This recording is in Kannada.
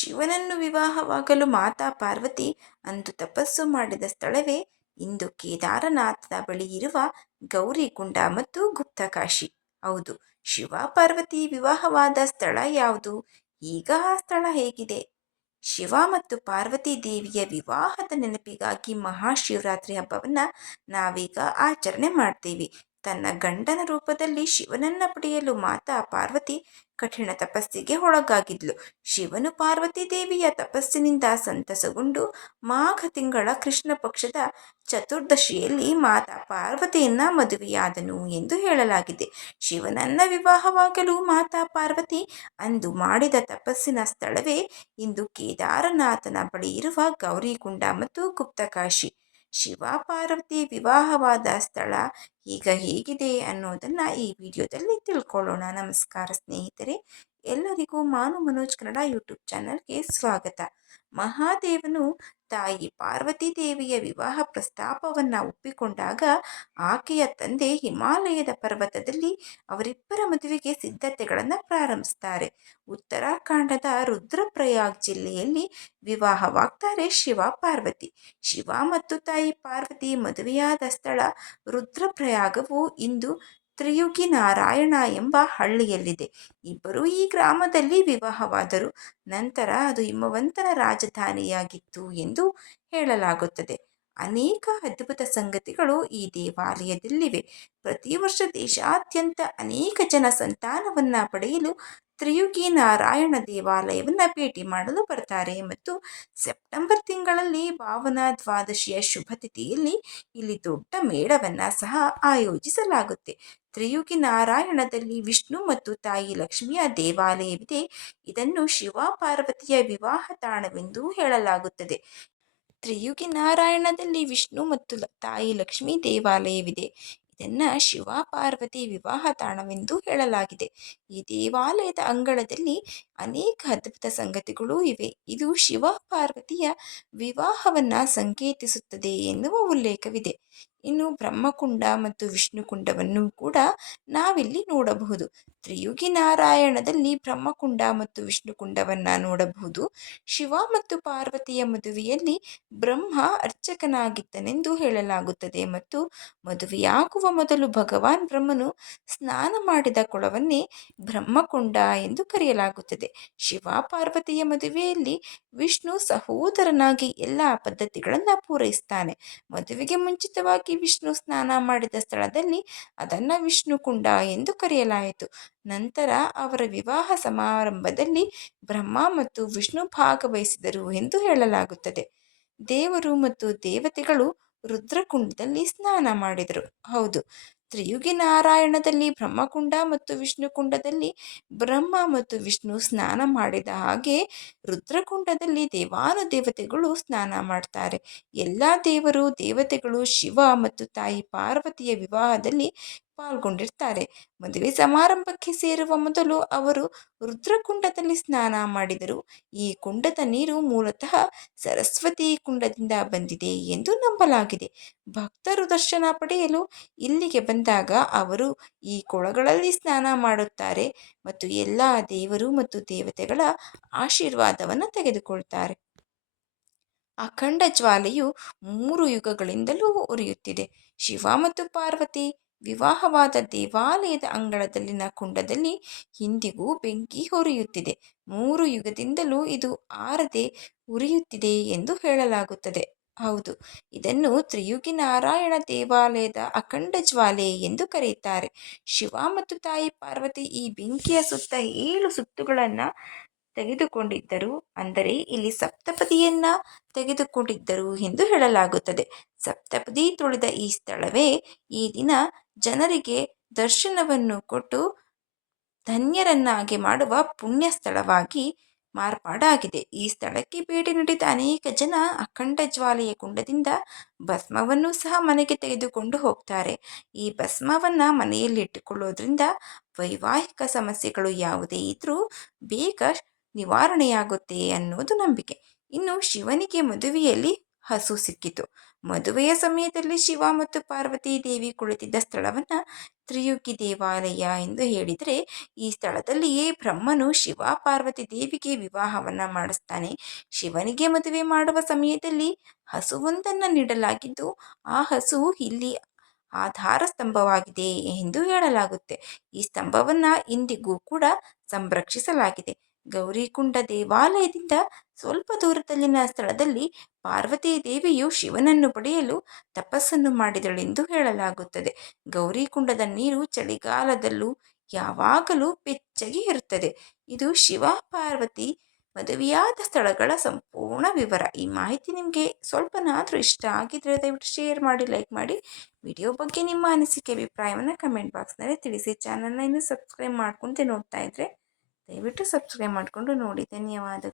ಶಿವನನ್ನು ವಿವಾಹವಾಗಲು ಮಾತಾ ಪಾರ್ವತಿ ಅಂದು ತಪಸ್ಸು ಮಾಡಿದ ಸ್ಥಳವೇ ಇಂದು ಕೇದಾರನಾಥದ ಬಳಿ ಇರುವ ಗೌರಿಗುಂಡ ಮತ್ತು ಗುಪ್ತಕಾಶಿ. ಹೌದು, ಶಿವ ಪಾರ್ವತಿ ವಿವಾಹವಾದ ಸ್ಥಳ ಯಾವುದು? ಈಗ ಆ ಸ್ಥಳ ಹೇಗಿದೆ? ಶಿವ ಮತ್ತು ಪಾರ್ವತಿ ದೇವಿಯ ವಿವಾಹದ ನೆನಪಿಗಾಗಿ ಮಹಾಶಿವರಾತ್ರಿ ಹಬ್ಬವನ್ನ ನಾವೀಗ ಆಚರಣೆ ಮಾಡ್ತೀವಿ. ತನ್ನ ಗಂಡನ ರೂಪದಲ್ಲಿ ಶಿವನನ್ನ ಪಡೆಯಲು ಮಾತಾ ಪಾರ್ವತಿ ಕಠಿಣ ತಪಸ್ಸಿಗೆ ಒಳಗಾಗಿದ್ಲು. ಶಿವನು ಪಾರ್ವತಿ ದೇವಿಯ ತಪಸ್ಸಿನಿಂದ ಸಂತಸಗೊಂಡು ಮಾಘ ತಿಂಗಳ ಕೃಷ್ಣ ಪಕ್ಷದ ಚತುರ್ದಶಿಯಲ್ಲಿ ಮಾತಾ ಪಾರ್ವತಿಯನ್ನ ಮದುವೆಯಾದನು ಎಂದು ಹೇಳಲಾಗಿದೆ. ಶಿವನನ್ನ ವಿವಾಹವಾಗಲು ಮಾತಾ ಪಾರ್ವತಿ ಅಂದು ಮಾಡಿದ ತಪಸ್ಸಿನ ಸ್ಥಳವೇ ಇಂದು ಕೇದಾರನಾಥನ ಬಳಿ ಇರುವ ಗೌರಿಕುಂಡ ಮತ್ತು ಗುಪ್ತಕಾಶಿ. ಶಿವ ಪಾರ್ವತಿ ವಿವಾಹವಾದ ಸ್ಥಳ ಈಗ ಹೇಗಿದೆ ಅನ್ನೋದನ್ನು ಈ ವಿಡಿಯೋದಲ್ಲಿ ತಿಳ್ಕೊಳ್ಳೋಣ. ನಮಸ್ಕಾರ ಸ್ನೇಹಿತರೆ. ಎಲ್ಲರಿಗೂ ಮಾನು ಮನೋಜ್ ಕನ್ನಡ ಯೂಟ್ಯೂಬ್ ಚಾನಲ್ಗೆ ಸ್ವಾಗತ. ಮಹಾದೇವನು ತಾಯಿ ಪಾರ್ವತಿ ದೇವಿಯ ವಿವಾಹ ಪ್ರಸ್ತಾಪವನ್ನು ಒಪ್ಪಿಕೊಂಡಾಗ ಆಕೆಯ ತಂದೆ ಹಿಮಾಲಯದ ಪರ್ವತದಲ್ಲಿ ಅವರಿಬ್ಬರ ಮದುವೆಗೆ ಸಿದ್ಧತೆಗಳನ್ನು ಪ್ರಾರಂಭಿಸ್ತಾರೆ. ಉತ್ತರಾಖಂಡದ ರುದ್ರಪ್ರಯಾಗ್ ಜಿಲ್ಲೆಯಲ್ಲಿ ವಿವಾಹವಾಗ್ತಾರೆ ಶಿವ ಪಾರ್ವತಿ. ಶಿವ ಮತ್ತು ತಾಯಿ ಪಾರ್ವತಿ ಮದುವೆಯಾದ ಸ್ಥಳ ರುದ್ರಪ್ರಯಾಗವು ಇಂದು ತ್ರಿಯುಗಿ ನಾರಾಯಣ ಎಂಬ ಹಳ್ಳಿಯಲ್ಲಿದೆ. ಇಬ್ಬರು ಈ ಗ್ರಾಮದಲ್ಲಿ ವಿವಾಹವಾದರು. ನಂತರ ಅದು ಹಿಮವಂತನ ರಾಜಧಾನಿಯಾಗಿತ್ತು ಎಂದು ಹೇಳಲಾಗುತ್ತದೆ. ಅನೇಕ ಅದ್ಭುತ ಸಂಗತಿಗಳು ಈ ದೇವಾಲಯದಲ್ಲಿವೆ. ಪ್ರತಿ ವರ್ಷ ದೇಶಾದ್ಯಂತ ಅನೇಕ ಜನ ಸಂತಾನವನ್ನು ಪಡೆಯಲು ತ್ರಿಯುಗಿ ನಾರಾಯಣ ದೇವಾಲಯವನ್ನು ಭೇಟಿ ಮಾಡಲು ಬರ್ತಾರೆ. ಮತ್ತು ಸೆಪ್ಟೆಂಬರ್ ತಿಂಗಳಲ್ಲಿ ಭಾವನ ದ್ವಾದಶಿಯ ಶುಭ ತಿಥಿಯಲ್ಲಿ ಇಲ್ಲಿ ದೊಡ್ಡ ಮೇಳವನ್ನು ಸಹ ಆಯೋಜಿಸಲಾಗುತ್ತೆ. ತ್ರಿಯುಗಿ ನಾರಾಯಣದಲ್ಲಿ ವಿಷ್ಣು ಮತ್ತು ತಾಯಿ ಲಕ್ಷ್ಮಿಯ ದೇವಾಲಯವಿದೆ. ಇದನ್ನು ಶಿವ ಪಾರ್ವತಿಯ ವಿವಾಹ ತಾಣವೆಂದು ಹೇಳಲಾಗುತ್ತದೆ. ತ್ರಿಯುಗಿ ನಾರಾಯಣದಲ್ಲಿ ವಿಷ್ಣು ಮತ್ತು ತಾಯಿ ಲಕ್ಷ್ಮಿ ದೇವಾಲಯವಿದೆ. ಇದನ್ನ ಶಿವ ಪಾರ್ವತಿ ವಿವಾಹ ತಾಣವೆಂದು ಹೇಳಲಾಗಿದೆ. ಈ ದೇವಾಲಯದ ಅಂಗಳದಲ್ಲಿ ಅನೇಕ ಅದ್ಭುತ ಸಂಗತಿಗಳು ಇವೆ. ಇದು ಶಿವ ಪಾರ್ವತಿಯ ವಿವಾಹವನ್ನ ಸಂಕೇತಿಸುತ್ತದೆ ಎನ್ನುವ ಉಲ್ಲೇಖವಿದೆ. ಇನ್ನು ಬ್ರಹ್ಮಕುಂಡ ಮತ್ತು ವಿಷ್ಣುಕುಂಡವನ್ನು ಕೂಡ ನಾವಿಲ್ಲಿ ನೋಡಬಹುದು. ತ್ರಿಯುಗಿ ನಾರಾಯಣದಲ್ಲಿ ಬ್ರಹ್ಮಕುಂಡ ಮತ್ತು ವಿಷ್ಣುಕುಂಡವನ್ನ ನೋಡಬಹುದು. ಶಿವ ಮತ್ತು ಪಾರ್ವತಿಯ ಮದುವೆಯಲ್ಲಿ ಬ್ರಹ್ಮ ಅರ್ಚಕನಾಗಿದ್ದನೆಂದು ಹೇಳಲಾಗುತ್ತದೆ ಮತ್ತು ಮದುವೆಯಾಗುವ ಮೊದಲು ಭಗವಾನ್ ಬ್ರಹ್ಮನು ಸ್ನಾನ ಮಾಡಿದ ಕೊಳವನ್ನೇ ಬ್ರಹ್ಮಕುಂಡ ಎಂದು ಕರೆಯಲಾಗುತ್ತದೆ. ಶಿವ ಪಾರ್ವತಿಯ ಮದುವೆಯಲ್ಲಿ ವಿಷ್ಣು ಸಹೋದರನಾಗಿ ಎಲ್ಲ ಪದ್ಧತಿಗಳನ್ನು ಪೂರೈಸ್ತಾನೆ. ಮದುವೆಗೆ ಮುಂಚಿತವಾಗಿ ವಿಷ್ಣು ಸ್ನಾನ ಮಾಡಿದ ಸ್ಥಳದಲ್ಲಿ ಅದನ್ನು ವಿಷ್ಣುಕುಂಡ ಎಂದು ಕರೆಯಲಾಯಿತು. ನಂತರ ಅವರ ವಿವಾಹ ಸಮಾರಂಭದಲ್ಲಿ ಬ್ರಹ್ಮ ಮತ್ತು ವಿಷ್ಣು ಭಾಗವಹಿಸಿದರು ಎಂದು ಹೇಳಲಾಗುತ್ತದೆ. ದೇವರು ಮತ್ತು ದೇವತೆಗಳು ರುದ್ರಕುಂಡದಲ್ಲಿ ಸ್ನಾನ ಮಾಡಿದರು. ಹೌದು. ತ್ರಿಯುಗಿ ನಾರಾಯಣದಲ್ಲಿ ಬ್ರಹ್ಮಕುಂಡ ಮತ್ತು ವಿಷ್ಣುಕುಂಡದಲ್ಲಿ ಬ್ರಹ್ಮ ಮತ್ತು ವಿಷ್ಣು ಸ್ನಾನ ಮಾಡಿದ ಹಾಗೆ ರುದ್ರಕುಂಡದಲ್ಲಿ ದೇವಾನು ದೇವತೆಗಳು ಸ್ನಾನ ಮಾಡ್ತಾರೆ. ಎಲ್ಲ ದೇವರು, ದೇವತೆಗಳು ಶಿವ ಮತ್ತು ತಾಯಿ ಪಾರ್ವತಿಯ ವಿವಾಹದಲ್ಲಿ ಪಾಲ್ಗೊಂಡಿರ್ತಾರೆ. ಮದುವೆ ಸಮಾರಂಭಕ್ಕೆ ಸೇರುವ ಮೊದಲು ಅವರು ರುದ್ರಕುಂಡದಲ್ಲಿ ಸ್ನಾನ ಮಾಡಿದರು. ಈ ಕುಂಡದ ನೀರು ಮೂಲತಃ ಸರಸ್ವತಿ ಕುಂಡದಿಂದ ಬಂದಿದೆ ಎಂದು ನಂಬಲಾಗಿದೆ. ಭಕ್ತರು ದರ್ಶನ ಪಡೆಯಲು ಇಲ್ಲಿಗೆ ಬಂದಾಗ ಅವರು ಈ ಕೊಳಗಳಲ್ಲಿ ಸ್ನಾನ ಮಾಡುತ್ತಾರೆ ಮತ್ತು ಎಲ್ಲ ದೇವರು ಮತ್ತು ದೇವತೆಗಳ ಆಶೀರ್ವಾದವನ್ನು ತೆಗೆದುಕೊಳ್ತಾರೆ. ಅಖಂಡ ಜ್ವಾಲೆಯು ಮೂರು ಯುಗಗಳಿಂದಲೂ ಉರಿಯುತ್ತಿದೆ. ಶಿವ ಮತ್ತು ಪಾರ್ವತಿ ವಿವಾಹವಾದ ದೇವಾಲಯದ ಅಂಗಳದಲ್ಲಿನ ಕುಂಡದಲ್ಲಿ ಇಂದಿಗೂ ಬೆಂಕಿ ಹೊರೆಯುತ್ತಿದೆ. ಮೂರು ಯುಗದಿಂದಲೂ ಇದು ಆರದೆ ಉರಿಯುತ್ತಿದೆ ಎಂದು ಹೇಳಲಾಗುತ್ತದೆ. ಹೌದು, ಇದನ್ನು ತ್ರಿಯುಗಿ ನಾರಾಯಣ ದೇವಾಲಯದ ಅಖಂಡ ಜ್ವಾಲೆ ಎಂದು ಕರೆಯುತ್ತಾರೆ. ಶಿವ ಮತ್ತು ತಾಯಿ ಪಾರ್ವತಿ ಈ ಬೆಂಕಿಯ ಸುತ್ತ ಏಳು ಸುತ್ತುಗಳನ್ನು ತೆಗೆದುಕೊಂಡಿದ್ದರು. ಅಂದರೆ ಇಲ್ಲಿ ಸಪ್ತಪದಿಯನ್ನ ತೆಗೆದುಕೊಂಡಿದ್ದರು ಎಂದು ಹೇಳಲಾಗುತ್ತದೆ. ಸಪ್ತಪದಿ ತುಳಿದ ಈ ಸ್ಥಳವೇ ಈ ದಿನ ಜನರಿಗೆ ದರ್ಶನವನ್ನು ಕೊಟ್ಟು ಧನ್ಯರನ್ನಾಗಿ ಮಾಡುವ ಪುಣ್ಯ ಸ್ಥಳವಾಗಿ ಮಾರ್ಪಾಡಾಗಿದೆ. ಈ ಸ್ಥಳಕ್ಕೆ ಭೇಟಿ ನೀಡಿದ ಅನೇಕ ಜನ ಅಖಂಡ ಜ್ವಾಲೆಯ ಕುಂಡದಿಂದ ಭಸ್ಮವನ್ನು ಸಹ ಮನೆಗೆ ತೆಗೆದುಕೊಂಡು ಹೋಗ್ತಾರೆ. ಈ ಭಸ್ಮವನ್ನು ಮನೆಯಲ್ಲಿ ಇಟ್ಟುಕೊಳ್ಳೋದ್ರಿಂದ ವೈವಾಹಿಕ ಸಮಸ್ಯೆಗಳು ಯಾವುದೇ ಇದ್ರೂ ಬೇಗ ನಿವಾರಣೆಯಾಗುತ್ತೆ ಅನ್ನೋದು ನಂಬಿಕೆ. ಇನ್ನು ಶಿವನಿಗೆ ಮದುವೆಯಲ್ಲಿ ಹಸು ಸಿಕ್ಕಿತು. ಮದುವೆಯ ಸಮಯದಲ್ಲಿ ಶಿವ ಮತ್ತು ಪಾರ್ವತಿ ದೇವಿ ಕುಳಿತಿದ್ದ ಸ್ಥಳವನ್ನು ತ್ರಿಯುಗಿ ದೇವಾಲಯ ಎಂದು ಹೇಳಿದರೆ, ಈ ಸ್ಥಳದಲ್ಲಿಯೇ ಬ್ರಹ್ಮನು ಶಿವ, ಪಾರ್ವತಿ ದೇವಿಗೆ ವಿವಾಹವನ್ನು ಮಾಡಿಸ್ತಾನೆ. ಶಿವನಿಗೆ ಮದುವೆ ಮಾಡುವ ಸಮಯದಲ್ಲಿ ಹಸುವೊಂದನ್ನು ನೀಡಲಾಗಿದ್ದು, ಆ ಹಸು ಇಲ್ಲಿ ಆಧಾರ ಸ್ತಂಭವಾಗಿದೆ ಎಂದು ಹೇಳಲಾಗುತ್ತೆ. ಈ ಸ್ತಂಭವನ್ನು ಇಂದಿಗೂ ಕೂಡ ಸಂರಕ್ಷಿಸಲಾಗಿದೆ. ಗೌರಿಕುಂಡ ದೇವಾಲಯದಿಂದ ಸ್ವಲ್ಪ ದೂರದಲ್ಲಿನ ಸ್ಥಳದಲ್ಲಿ ಪಾರ್ವತಿ ದೇವಿಯು ಶಿವನನ್ನು ಪಡೆಯಲು ತಪಸ್ಸನ್ನು ಮಾಡಿದಳೆಂದು ಹೇಳಲಾಗುತ್ತದೆ. ಗೌರಿಕುಂಡದ ನೀರು ಚಳಿಗಾಲದಲ್ಲೂ ಯಾವಾಗಲೂ ಬೆಚ್ಚಗೆ ಇರುತ್ತದೆ. ಇದು ಶಿವ, ಪಾರ್ವತಿ ಮದುವೆಯಾದ ಸ್ಥಳಗಳ ಸಂಪೂರ್ಣ ವಿವರ. ಈ ಮಾಹಿತಿ ನಿಮಗೆ ಸ್ವಲ್ಪನಾದರೂ ಇಷ್ಟ ಆಗಿದ್ರೆ ದಯವಿಟ್ಟು ಶೇರ್ ಮಾಡಿ, ಲೈಕ್ ಮಾಡಿ. ವಿಡಿಯೋ ಬಗ್ಗೆ ನಿಮ್ಮ ಅನಿಸಿಕೆ, ಅಭಿಪ್ರಾಯವನ್ನು ಕಮೆಂಟ್ ಬಾಕ್ಸ್ನಲ್ಲಿ ತಿಳಿಸಿ. ಚಾನಲ್ನ ಇನ್ನೂ ಸಬ್ಸ್ಕ್ರೈಬ್ ಮಾಡ್ಕೊಂತೆ ನೋಡ್ತಾ ಇದ್ದರೆ ದಯವಿಟ್ಟು ಸಬ್ಸ್ಕ್ರೈಬ್ ಮಾಡಿಕೊಂಡು ನೋಡಿ. ಧನ್ಯವಾದ